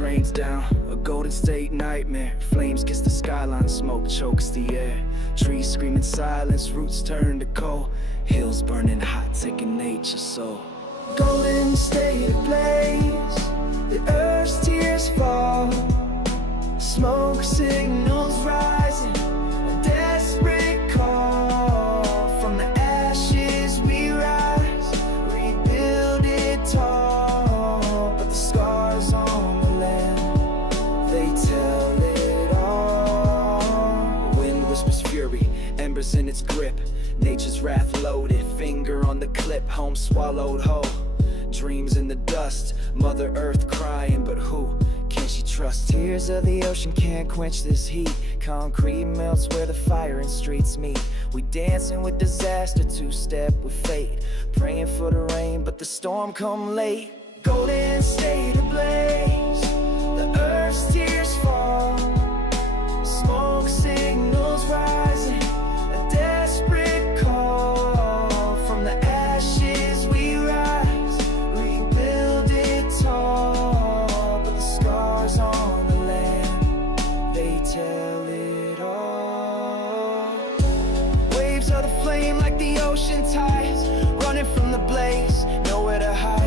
rains down, a Golden State nightmare. Flames kiss the skyline, smoke chokes the air. Trees screaming silence, roots turn to coal. Hills burning hot, taking nature's soul. Golden State ablaze, the earth's tears fall. Smoke signals rising, a desperate call. From the ashes we rise, rebuild it tall. But the scars on the land, they tell it all. Wind whispers fury, embers in its grip. Nature's wrath loaded, finger on the clip. Home swallowed whole, dreams in the dust. Mother Earth crying, but who can she trust? Tears of the ocean can't quench this heat. Concrete melts where the fire and streets meet. We dancing with disaster, two-step with fate. Praying for the rain, but the storm come late. Golden State ablaze, the earth's tears fall. Smoke signals rising, a desperate call. From the ashes we rise, rebuild it tall. But the scars on the land, they tell it all. Waves of the flame like the ocean tides, running from the blaze, nowhere to hide.